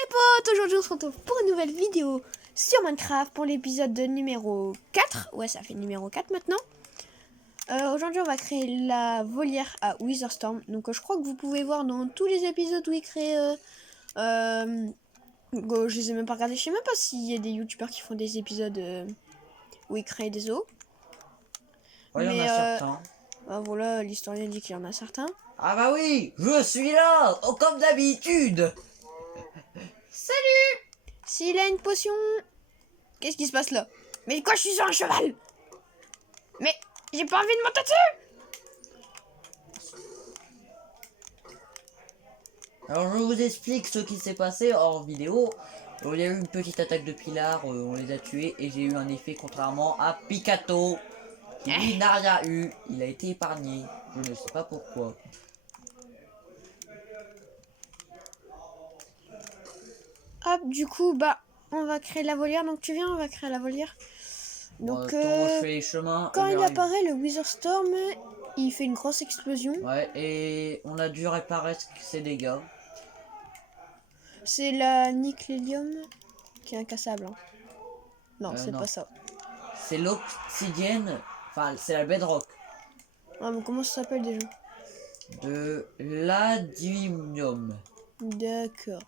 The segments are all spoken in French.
Les potes, aujourd'hui on se retrouve pour une nouvelle vidéo sur Minecraft pour l'épisode numéro 4. Ouais, ça fait numéro 4 maintenant. Aujourd'hui on va créer la volière à Witherstorm. Donc je crois que vous pouvez voir dans tous les épisodes où il crée... je les ai même pas regardés, je sais même pas s'il y a des youtubeurs qui font des épisodes où ils créent des os. Ouais, il y en a certains. Bah voilà, l'historien dit qu'il y en a certains. Ah bah oui, je suis là, oh, comme d'habitude. Salut! S'il a une potion... Qu'est-ce qui se passe là? Mais quoi, je suis sur un cheval? Mais j'ai pas envie de monter dessus! Alors je vous explique ce qui s'est passé hors vidéo. Il y a eu une petite attaque de pillards, on les a tués et j'ai eu un effet contrairement à Pikato. Qui lui n'a rien eu, il a été épargné. Je ne sais pas pourquoi. Hop, du coup, bah, on va créer la volière. Donc tu viens, on va créer la volière. Donc, Quand je fais les chemins, quand il j'arrive. apparaît, le Witherstorm, il fait une grosse explosion. Ouais, et on a dû réparer ses dégâts. C'est la Nyclélium qui est incassable. Hein. Non, c'est Non. pas ça. C'est l'obsidienne, enfin c'est la bedrock. Ah, mais comment ça s'appelle déjà? De l'adium. D'accord.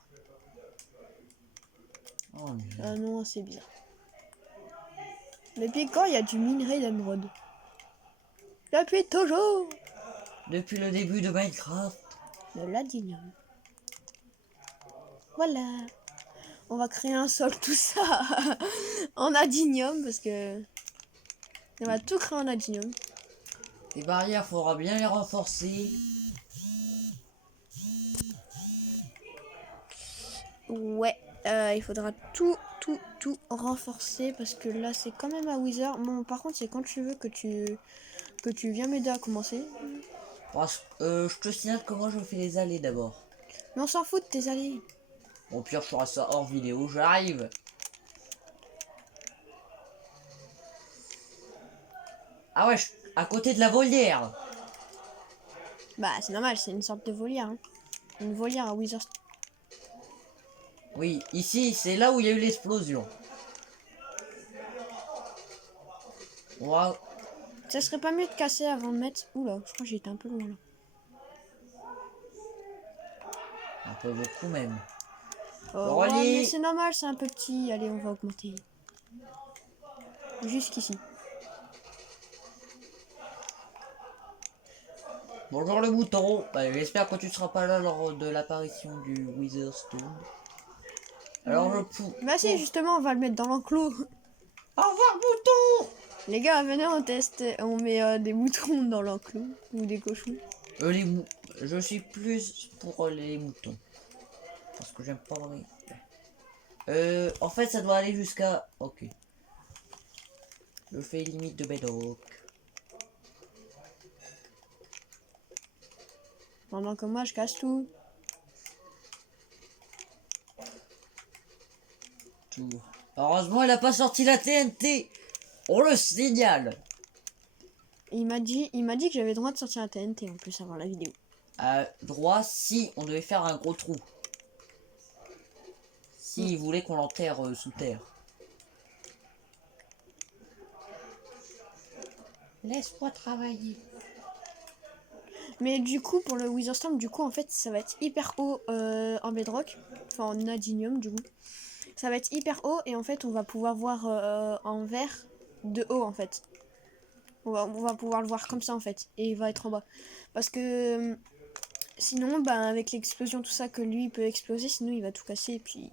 Oh, Ah non, c'est bizarre. Depuis quand il y a du minerai d'émeraude? Depuis toujours! depuis le début de Minecraft. De l'adinium. Voilà. On va créer un sol, tout ça en adinium parce que on va tout créer en adinium. Les barrières, faudra bien les renforcer. Ouais, il faudra tout renforcer parce que là c'est quand même à Wither. Bon, par contre c'est quand tu veux que tu viens m'aider à commencer. Je te signale comment je fais les allées d'abord. Mais on s'en fout de tes alliés. Au pire, je ferai ça hors vidéo, j'arrive. Ah ouais, à côté de la volière. Bah c'est normal, c'est une sorte de volière. Hein. Une volière à Wither. Oui, ici, c'est là où il y a eu l'explosion. Waouh. Ça serait pas mieux de casser avant de mettre... Oula, je crois que j'étais un peu loin là. Un peu beaucoup même. Oh, ouais, mais c'est normal, c'est un peu petit. Allez, on va augmenter. Jusqu'ici. Bonjour le mouton. Bah, j'espère que tu seras pas là lors de l'apparition du Witherstone. Alors Bah si, justement, on va le mettre dans l'enclos. Au revoir mouton. Les gars, venez, on teste. On met des moutons dans l'enclos. Ou des cochons. Je suis plus pour les moutons. Parce que j'aime pas les... en fait, ça doit aller jusqu'à... Ok. Je fais limite de bedrock. Pendant que moi, je casse tout. Tout. Heureusement, elle a pas sorti la TNT. On le signale. Il m'a dit que j'avais le droit de sortir la TNT en plus avant la vidéo. Droit, si on devait faire un gros trou. Si il voulait qu'on l'enterre sous terre. Laisse-moi travailler. Mais du coup, pour le Witherstorm, du coup, en fait, ça va être hyper haut en bedrock. Enfin, en adinium, du coup. Ça va être hyper haut et en fait, on va pouvoir voir en vert de haut, en fait. On va pouvoir le voir comme ça, en fait. Et il va être en bas. Parce que sinon, ben, avec l'explosion, tout ça, que lui, il peut exploser, sinon, il va tout casser. Et puis...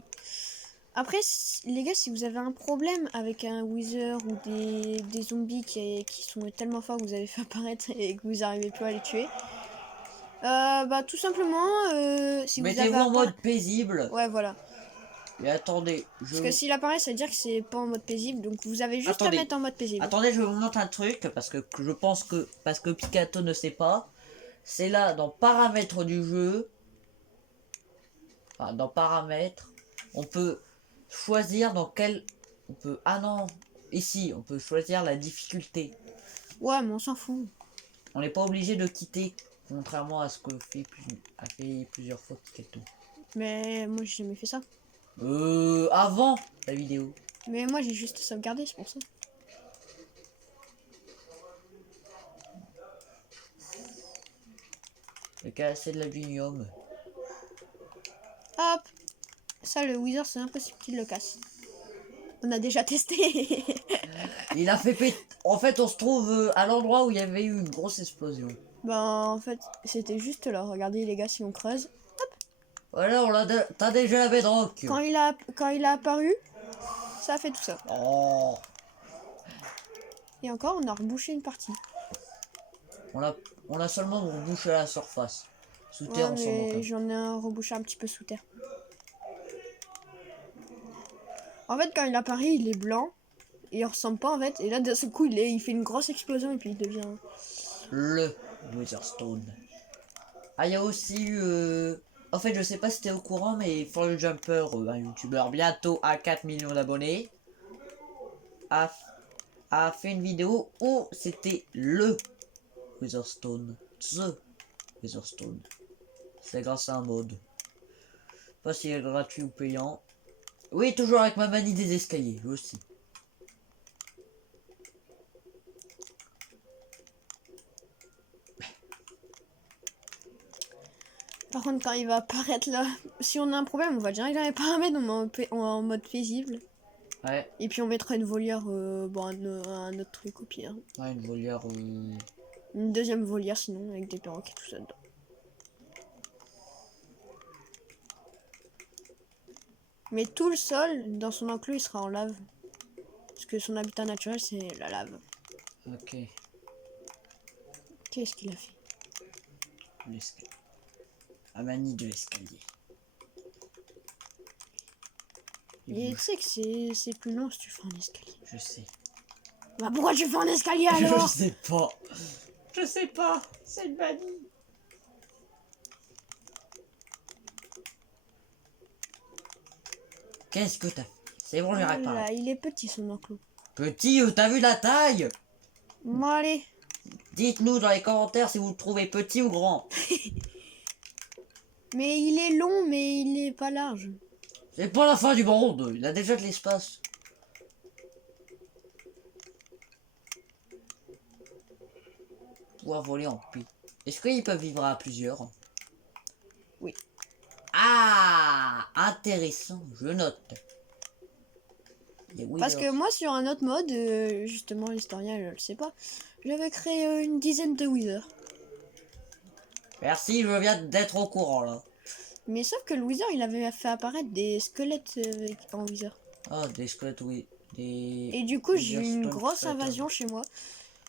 Après, les gars, si vous avez un problème avec un Wither ou des zombies qui sont tellement forts que vous avez fait apparaître et que vous n'arrivez plus à les tuer, bah tout simplement, si vous avez mettez-vous en mode paisible. Ouais, voilà. Et attendez, Parce que s'il apparaît, ça veut dire que c'est pas en mode paisible, donc vous avez juste à mettre en mode paisible. Attendez, je vais vous montrer un truc, parce que je pense que... Parce que Pikato ne sait pas. C'est là, dans paramètres du jeu. Enfin, dans paramètres. On peut choisir dans quel... On peut... Ah non. Ici, on peut choisir la difficulté. Ouais, mais on s'en fout. On n'est pas obligé de quitter. Contrairement à ce que a fait plusieurs fois Pikato. Mais moi, j'ai jamais fait ça. Avant la vidéo. Mais moi j'ai juste sauvegardé, c'est pour ça. Le casser de l'aluminium. Hop. Ça, le Wither, c'est impossible qu'il le casse. On a déjà testé. Il a fait En fait, on se trouve à l'endroit où il y avait eu une grosse explosion. Ben, en fait, c'était juste là. Regardez, les gars, si on creuse. Voilà, t'as déjà la bedrock. Quand il a apparu, ça a fait tout ça. Oh. Et encore, on a rebouché une partie. On a seulement rebouché la surface. Sous terre, Ouais, on s'en monte. mais j'en ai un rebouché un petit peu sous terre. En fait, quand il apparaît, il est blanc. Et il ressemble pas, en fait. Et là, d'un seul coup, il fait une grosse explosion et puis il devient... Le Witherstone. Ah, il y a aussi eu... En fait, je sais pas si t'es au courant, mais For You Jumper, un youtubeur bientôt à 4 millions d'abonnés, a, a fait une vidéo où c'était le Witherstone. The Witherstone. C'est grâce à un mode. Pas si est gratuit ou payant. Oui, toujours avec ma manie des escaliers, je aussi. Par contre, quand il va apparaître là, si on a un problème, on va direct dans les paramètres, en mode paisible. Ouais. Et puis on mettra une volière, un autre truc au pire. Ouais, une volière. Une deuxième volière sinon, avec des perroquets tout ça dedans. Mais tout le sol, dans son enclos, il sera en lave. Parce que son habitat naturel, c'est la lave. Ok. Qu'est-ce qu'il a fait? L'escalier. La manie de l'escalier. Et tu sais que c'est plus long si tu fais un escalier. Je sais. Bah pourquoi tu fais un escalier alors? Je sais pas. Je sais pas. C'est une manie. Qu'est-ce que t'as fait? C'est bon, j'ai réparé. Voilà, il est petit son enclos. Petit, t'as vu la taille? Bon allez. Dites-nous dans les commentaires si vous le trouvez petit ou grand. Mais il est long, mais il est pas large. C'est pas la fin du monde. Il a déjà de l'espace. Pouvoir voler en paix. Est-ce qu'ils peuvent vivre à plusieurs? Oui. Ah, intéressant. Je note. Parce que moi, sur un autre mode, justement, l'historien, je le sais pas, j'avais créé une dizaine de Wither. Merci, je viens d'être au courant là. Mais sauf que le Wither, il avait fait apparaître des squelettes en Wither. Ah, des squelettes, oui. Et du coup, j'ai eu une grosse invasion chez moi.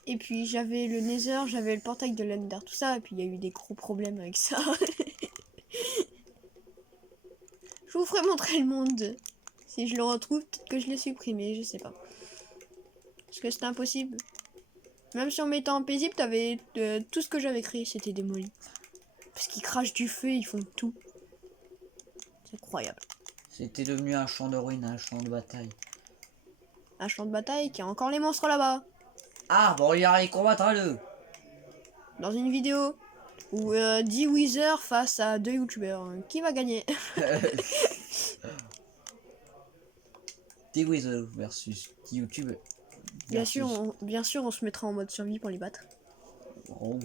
Et puis, j'avais le Nether, j'avais le portail de l'Ender, tout ça. Et puis, il y a eu des gros problèmes avec ça. Je vous ferai montrer le monde. Si je le retrouve, peut-être que je l'ai supprimé, je sais pas. Parce que c'était impossible. Même si on mettait en paisible, t'avais tout ce que j'avais créé, c'était démoli. Parce qu'ils crachent du feu, ils font tout. C'est incroyable. C'était devenu un champ de ruines, un champ de bataille. Un champ de bataille qui a encore les monstres là-bas. Ah, bon, il y a les combattre-le. Dans une vidéo où 10 Wither face à 2 youtubeurs. Qui va gagner? T-Weasel versus YouTube. Bien sûr, on se mettra en mode survie pour les battre. Oh.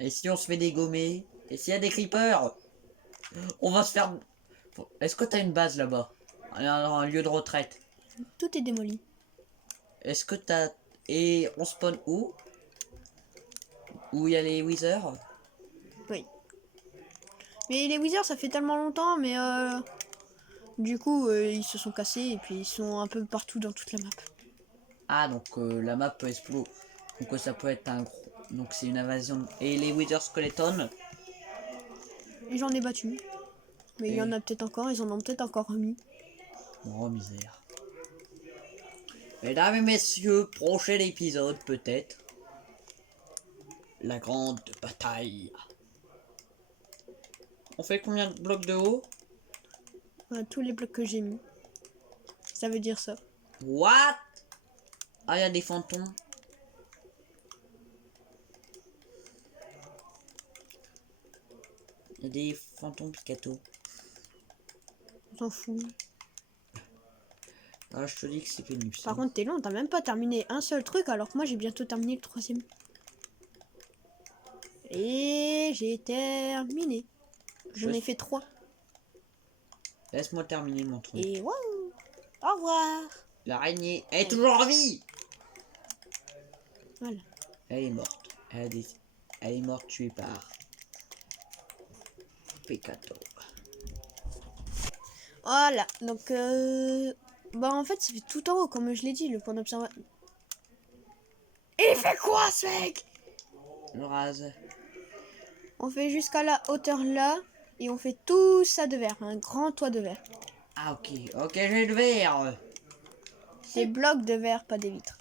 Et si on se fait dégommer? Et s'il y a des creepers? On va se faire... Est-ce que t'as une base là-bas? Un lieu de retraite? Tout est démoli. Est-ce que t'as... Et on spawn où? Où il y a les Wither? Oui. Mais les Wither, ça fait tellement longtemps, mais du coup, ils se sont cassés et puis ils sont un peu partout dans toute la map. Ah, donc la map peut exploser. Donc ça peut être un gros... Donc c'est une invasion. Et les Wither Skeletons? Et j'en ai battu. Mais il y en a peut-être encore, ils en ont peut-être encore remis. Oh misère. Mesdames et messieurs, prochain épisode peut-être. La grande bataille. On fait combien de blocs de haut? Tous les blocs que j'ai mis. Ça veut dire ça. What? Ah, il y a des fantômes. Il y a des fantômes Picato. s'en fout. Ah, je te dis que c'est pénible. Ça. Par contre, t'es long, t'as même pas terminé un seul truc alors que moi j'ai bientôt terminé le 3e. Et j'ai terminé. J'en ai fait 3. Laisse-moi terminer mon truc. Et waouh! Au revoir! L'araignée, elle est toujours en vie. Voilà. Elle est morte. Elle est morte tuée par Pikato. Voilà. Donc, bah en fait, ça fait tout en haut, comme je l'ai dit, le point d'observation. Il fait quoi, ce mec? Le rase. On fait jusqu'à la hauteur là. Et on fait tout ça de verre. Un grand toit de verre. Ah, ok. Ok, j'ai le verre. Des blocs de verre, pas des vitres.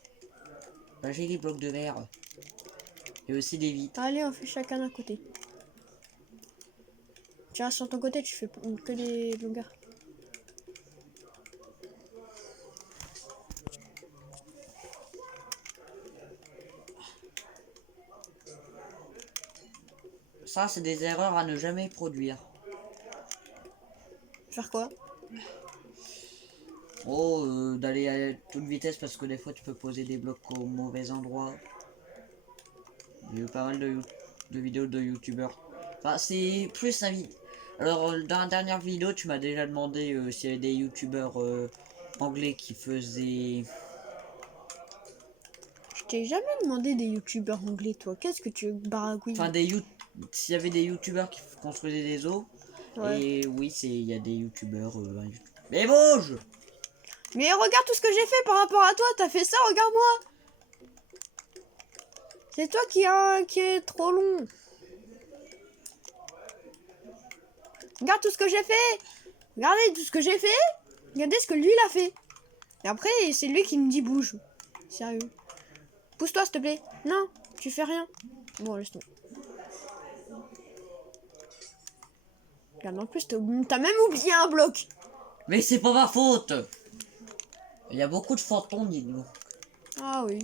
Bah, j'ai des blocs de verre. Et aussi des vitres. Allez, on fait chacun d'un côté. Tu restes sur ton côté, tu fais que des longueurs. Ça, c'est des erreurs à ne jamais produire. Faire quoi? Oh, d'aller à toute vitesse parce que des fois tu peux poser des blocs au mauvais endroit. Il y a eu pas mal de vidéos de youtubeurs. Enfin, c'est plus un vidéo. Alors, dans la dernière vidéo, tu m'as déjà demandé s'il y avait des youtubeurs anglais qui faisaient. Je t'ai jamais demandé des youtubeurs anglais, toi. Qu'est-ce que tu baragouilles? Enfin, s'il y avait des youtubeurs qui construisaient des eaux. Ouais. Et oui, il y a des youtubeurs. Mais bouge! Mais regarde tout ce que j'ai fait par rapport à toi. T'as fait ça, regarde-moi. C'est toi qui est trop long. Regarde tout ce que j'ai fait. Regardez tout ce que j'ai fait. Regardez ce que lui il a fait. Et après, c'est lui qui me dit bouge. Sérieux. Pousse-toi, s'il te plaît. Non, tu fais rien. Bon, laisse tomber. Regarde, en plus, t'as même oublié un bloc. Mais c'est pas ma faute! Il y a beaucoup de fantômes, dis-nous. Ah oui.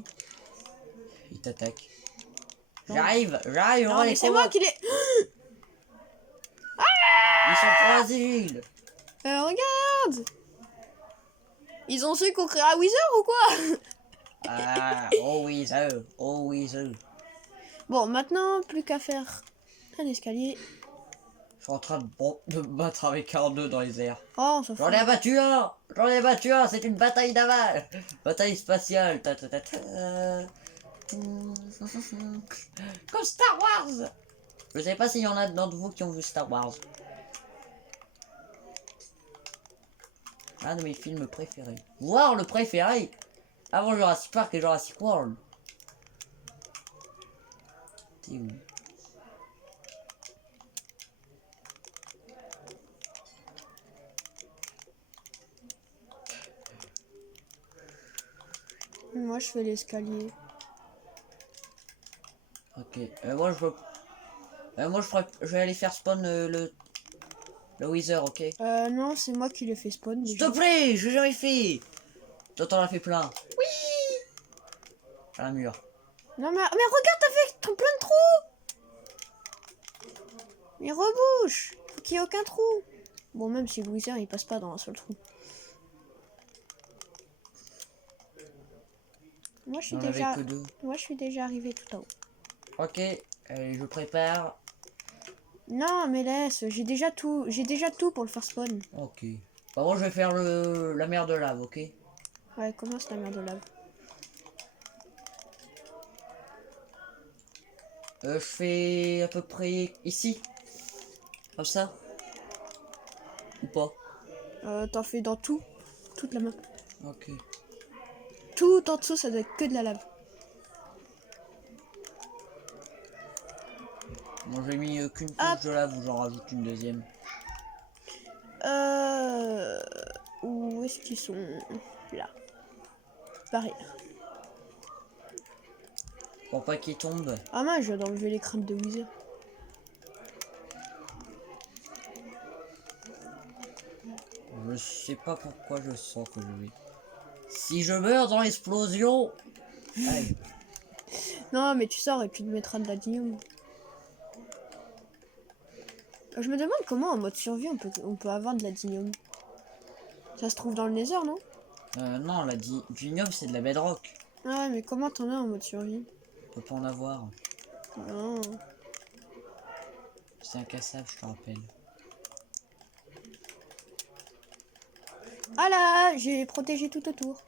Ils t'attaquent. Non. J'arrive, Non, on mais les c'est moi combat. qui l'ai... Ils sont trop agiles. Regarde. Ils ont su qu'on crée un Wither ou quoi? Ah, oh oui, ça, oh oui, ça. Je Bon, maintenant, plus qu'à faire un escalier. suis en train de me battre avec un nœud dans les airs. Oh, on s'en J'en fout. ai abattu un! J'en ai abattu un! C'est une bataille navale! Bataille spatiale! Ta, ta, ta, ta. Comme Star Wars! Je sais pas s'il y en a d'entre vous qui ont vu Star Wars. Un de mes films préférés. Voire le préféré! Avant Jurassic Park et Jurassic World. T'es où? Moi, je fais l'escalier. Ok. Moi, je vais aller faire spawn le Wither, ok? Non, c'est moi qui l'ai fait spawn S'il déjà. te plaît, je l'ai jamais fait! Toi, t'en as fait plein. Oui! À la mur. Non, mais regarde, t'as fait plein de trous. Mais rebouche. Faut qu'il y ait aucun trou. Bon, même si le Wither, il passe pas dans un seul trou. Moi, je suis J'en avais déjà... que deux. Moi, je suis déjà arrivé tout en haut. Ok, allez, je prépare. Non, mais laisse. J'ai déjà tout pour le faire spawn. Ok. Par contre, je vais faire la mer de lave, ok? Ouais, commence la mer de lave. Je fais à peu près ici. Comme ça. Ou pas? T'en fais dans tout. Toute la main. Ok. Tout en dessous, ça doit être que de la lave. Moi, j'ai mis qu'une Hop. couche de lave ou j'en rajoute une deuxième. Où est-ce qu'ils sont? Là. Par là. Pour pas qu'il tombe. Ah mince, je viens d'enlever les crânes de Wither. Je sais pas pourquoi je sens que je vais. Si je meurs dans l'explosion. Allez. Non, mais tu sors et tu te mettras de l'adinium. Je me demande comment en mode survie on peut avoir de l'adinium. Ça se trouve dans le Nether, non? Non, la Dunium, c'est de la bedrock. Ah ouais, mais comment t'en as en mode survie? On peut pas en avoir. Non. C'est incassable, je te rappelle. Ah là, j'ai protégé tout autour.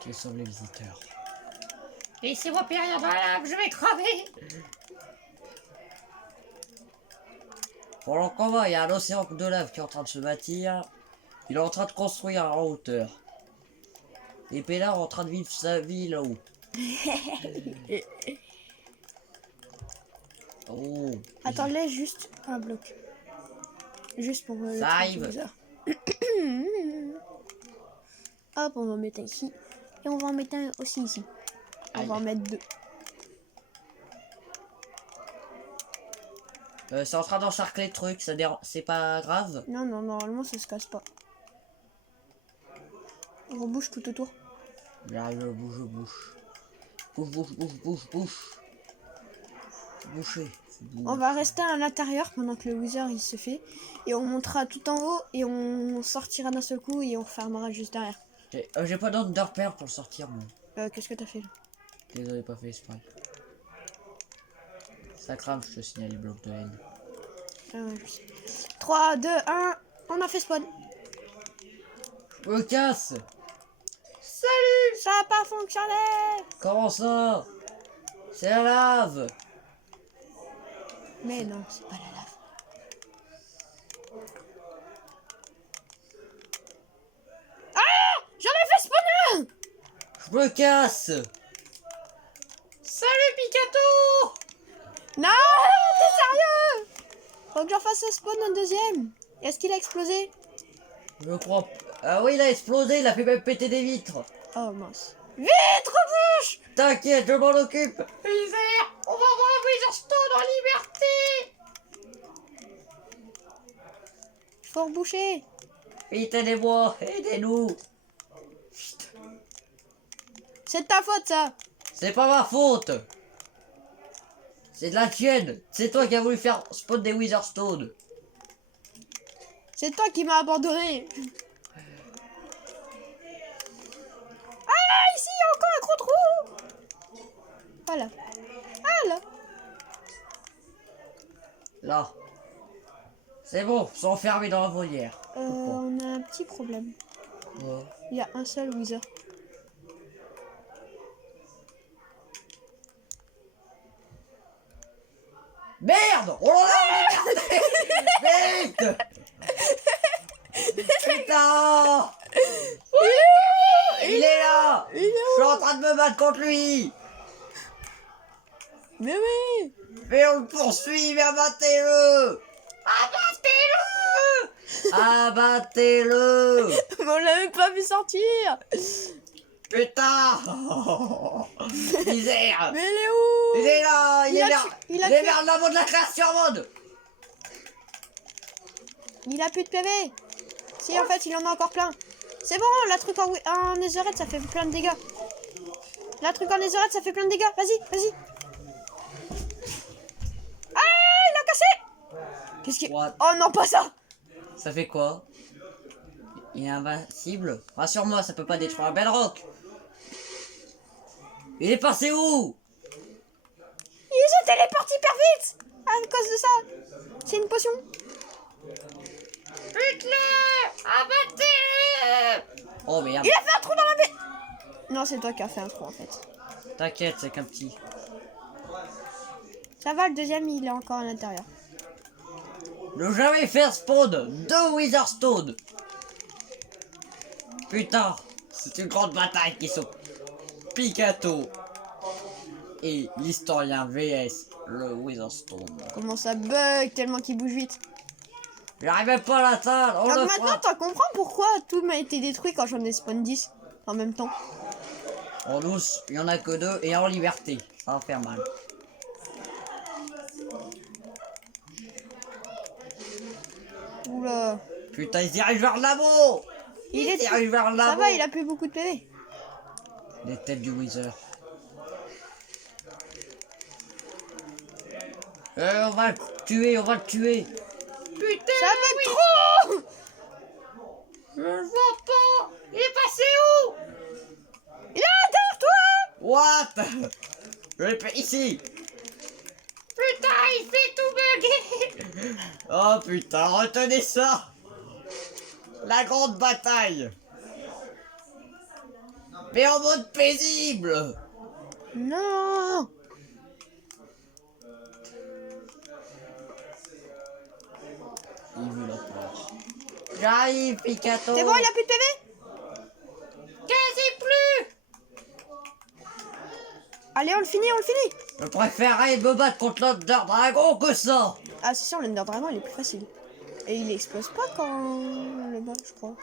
Qui sauve les visiteurs. Laissez-moi périr dans la lave, je vais crever. Pendant qu'on va, il y a un océan de lave qui est en train de se bâtir. Il est en train de construire en hauteur. Et Pélar est en train de vivre sa vie là-haut. Oh. Attends, laisse juste un bloc. Juste pour le Ça truc arrive. bizarre. Hop, on va en mettre un ici. Et on va en mettre un aussi ici. On Aïe. va en mettre 2. C'est en train d'encercler le truc, c'est pas grave. Non, non, normalement ça se casse pas. On rebouche tout autour. J'arrive, je bouge. Bouche. Boucher. On va rester à l'intérieur pendant que le wither il se fait. Et on montera tout en haut et on sortira d'un seul coup et on fermera juste derrière. J'ai pas d'Underpearl pour le sortir, moi. Qu'est-ce que t'as fait là? Désolé, pas fait exprès. Ça crame, je te signale les blocs de haine. Ah ouais, je sais. 3, 2, 1, on a fait spawn. Je me casse. Salut, ça a pas fonctionné. Comment ça? C'est la lave. Mais non, c'est pas la lave. Ah, j'en ai fait spawn un. Je me casse. Salut Picato. Non, t'es sérieux? Faut que j'en fasse spawn un deuxième. Est-ce qu'il a explosé? Je crois. Ah oui, il a explosé, il a fait même péter des vitres. Oh mince. Vite, rebouche. T'inquiète, je m'en occupe. Wither, on va voir Witherstone en liberté. Faut reboucher. Vite, aidez-moi, aidez-nous. C'est de ta faute ça. C'est pas ma faute. C'est de la tienne. C'est toi qui as voulu faire spawn des Witherstone. C'est toi qui m'as abandonné. Ah, ici, il y a encore un gros trou. Voilà. Voilà. Là. C'est bon, ils sont enfermés dans la volière. On a un petit problème. Ouais. Il y a un seul wither. Merde! On en a vite! Putain! Il est là! Il est Je suis en train de me battre contre lui! Mais oui. Mais on le poursuit, mais abattez-le! Abattez-le. Abattez-le! Mais on l'a même pas vu sortir. Putain! Misère! Mais il est où? Il est là! Il est là! il a Il est tué- vers le labo de la création mode! Il a plus de PV. Si, en fait, il en a encore plein. C'est bon, la truc en Netherite, ça fait plein de dégâts. La truc en Netherite, ça fait plein de dégâts. Vas-y, vas-y. Ah, il a cassé. Qu'est-ce qu'il... What? Oh non, pas ça. Ça fait quoi? Il est invincible? Rassure-moi, ça peut pas détruire un bedrock! Il est passé où? Il se téléporte hyper vite à cause de ça. C'est une potion. Bute-le. Abattez-le. Oh merde! Il a fait un trou dans la baie. Non, c'est toi qui as fait un trou en fait. T'inquiète, c'est qu'un petit. Ça va, le deuxième, il est encore à l'intérieur. Ne jamais faire spawn de Witherstone! Putain, c'est une grande bataille qui sont Picato et l'historien VS le Witherstone. Comment ça bug tellement qu'il bouge vite. J'arrive même pas à l'atteindre, on Donc le maintenant, fera. t'en comprends pourquoi tout m'a été détruit quand j'en ai spawn 10 en même temps. En douce, il y en a que 2 et en liberté, ça va faire mal. Oula. Putain, il dirige vers le labo! Il Il est... dirige vers le Ça labo! va, il a plus beaucoup de PV. Les têtes du Wither. On va le tuer, on va le tuer! Putain. Ça va trop. What? Je l'ai fait ici. Putain, il fait tout bugger. Oh putain, retenez ça. La grande bataille. Mais en mode paisible. Non. Il veut la place. J'arrive, Pikato. C'est bon, il a plus de PV? Quasi plus. Allez, on le finit, on le finit. Je préférerais me battre contre l'Under Dragon que ça. Ah, c'est sûr, l'Ender Dragon, il est plus facile. Et il explose pas quand on le bat, je crois.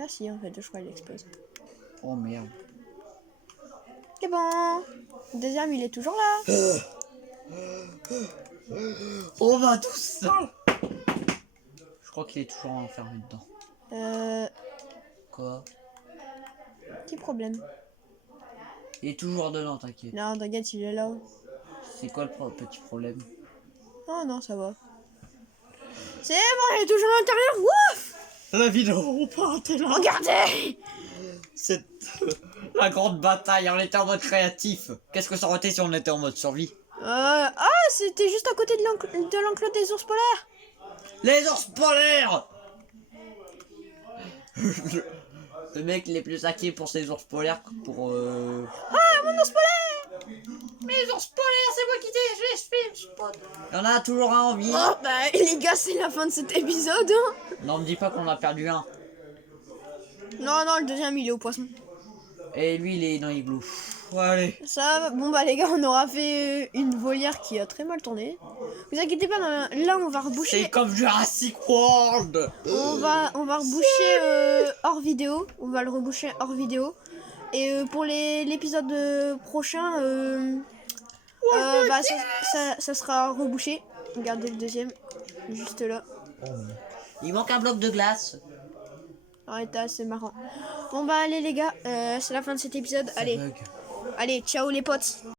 Ah si, en fait, je crois qu'il explose. Oh merde. C'est bon. Le deuxième, il est toujours là. On va tout seul. Je crois qu'il est toujours enfermé dedans. Quoi? Petit problème. Il est toujours dedans, t'inquiète. Non, t'inquiète, il est là. C'est quoi le petit problème? Oh non, ça va. C'est bon, il est toujours à l'intérieur. Ouf. La vidéo, on peut arrêter là. Regardez. C'est la grande bataille, on était en mode créatif. Qu'est-ce que ça aurait été si on était en mode survie? Ah, c'était juste à côté de l'enclos des ours polaires. Les ours polaires. Le mec il est plus inquiet pour ses ours polaires que pour Ah, mon ours polaire. Mais les ours polaires, c'est moi qui t'ai spot. Il y en a toujours un en vie. Oh, bah, les gars, c'est la fin de cet épisode. Hein. Non, me dis pas qu'on a perdu un. Non, non, le deuxième, il est au poisson. Et lui il est dans l'igloo. Allez. Ça va. Bon, bah, les gars, on aura fait une volière qui a très mal tourné. Vous inquiétez pas, là, on va reboucher. C'est comme Jurassic World. On va reboucher hors vidéo. On va le reboucher hors vidéo. Et pour l'épisode prochain, bah, ça sera rebouché. Regardez le deuxième, juste là. Il manque un bloc de glace. Arrête, c'est marrant. Bon bah allez les gars, c'est la fin de cet épisode. Allez, ciao les potes.